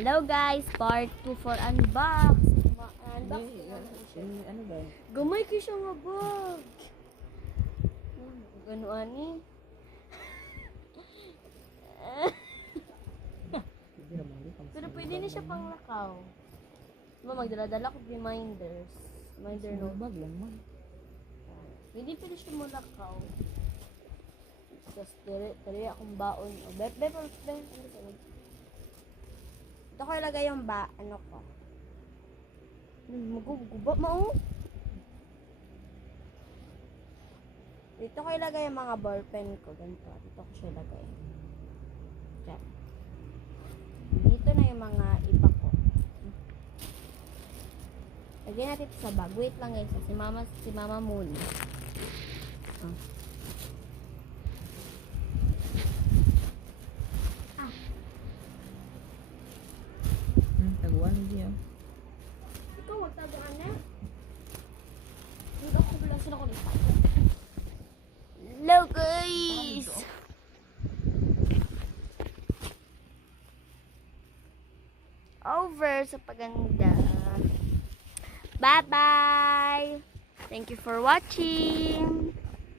Hello guys, part 2 for unbox. Unbox Ano ba? Gamay ko siya nga bag. Gano ani? Pero pwede na siya pang lakaw. Diba magdala-dala ko reminders. Reminder no. Bag lang man. Pwede siya mo lakaw. Tapos tiri akong baon. O, be, ano sa ito ko ilagay yung ano ko. Maguguba mo. Dito ko ilagay yung mga ballpen ko. Ganito. Dito ko siya ilagay. Diyan. Dito na yung mga iba ko. Lagyan natin ito sa bag. Wait lang guys. Si mama muna. Taguan niyo. Ikaw, wag tagaan na. Hindi ako bulasan ako nito. Hello guys! Over sa paganda. Bye-bye! Thank you for watching!